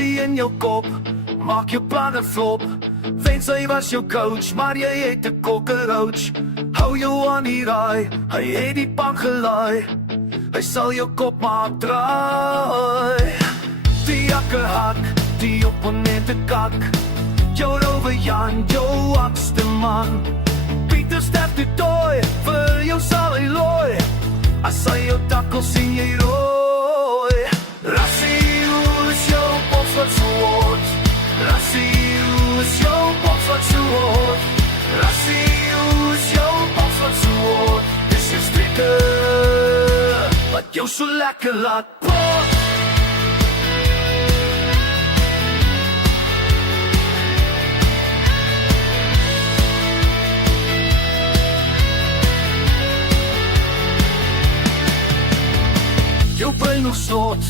Rassie in jou kop, maak jou planne flop. Wens hy was jou coach, maar jy het 'n cockroach. Hou jou aan die raai, hy het die bank gelaai. Hy sal jou kop maak draai. Die jakke hak, die opponente kak. Jou rowe Jan, jou akste man. Pieter sterf die tooi, vir jou sal hy looi. As hy jou takkel sien jy rooi. Rassie, hoe is jou boks wat so hard? Rassie, hoe is jou boks wat so hard? Rassie, hoe is jou boks wat so hard? Dis jou strikker, wat jou so lekker laat pot. Jou brein nog slot,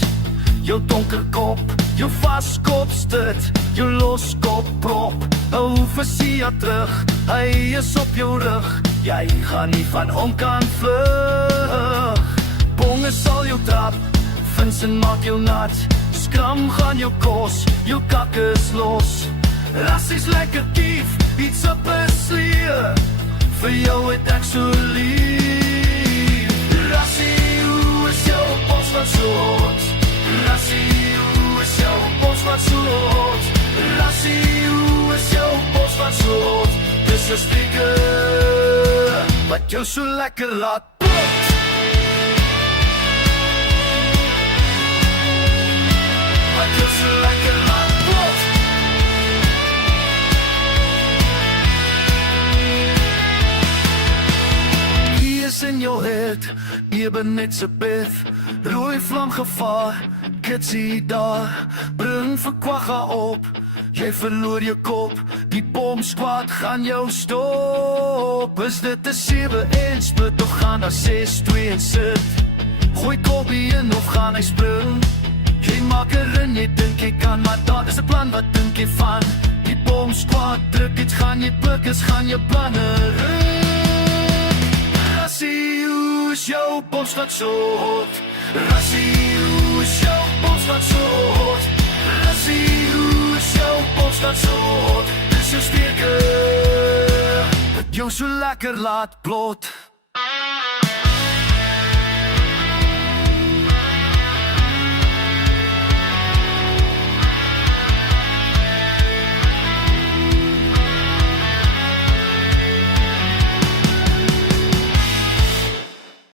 jou donker kop, jou vaskop stit, jou loskop prop. Hou versie terug, hy is op jou rug. Jy gaan nie van hom kan vlug. Bonge sal jou trap, Vincent maak jou nat. Skram gaan jou kos, jou kak is los. Rassies lekker kief, iets op 'n sleer. Vir jou het ek so lief. Rassie, hoe is jou boks wat so hard? Rassie, hoe is jou boks wat so hard? Rassie, hoe is jou boks wat so hard? Dis jou strikker, wat jou so lekker laat pot. Wat jou so lekker laat pot. Wie is in jou head, Ebenezebeth, rooi vlam gevaar, kitsie daar, bring vir kwagga op, jy verloor jou kop, die bomsquad gaan jou stop. Is dit 'n 7-1 split of gaan daar 6-2 en sit? Gooi Kobbie in of gaan hy spring? Jy maak erin, jy dink jy kan, maar daar is 'n plan, wat dink jy van? Die bomsquad druk iets, gaan jy pikkers, gaan jy planne rin? Rassie, hoe is jou boks wat so hard? Rassie, hoe is jou boks wat so hard? Rassie, hoe is jou boks wat so hard? Dis jou sterker, dat jou so lekker laat plot.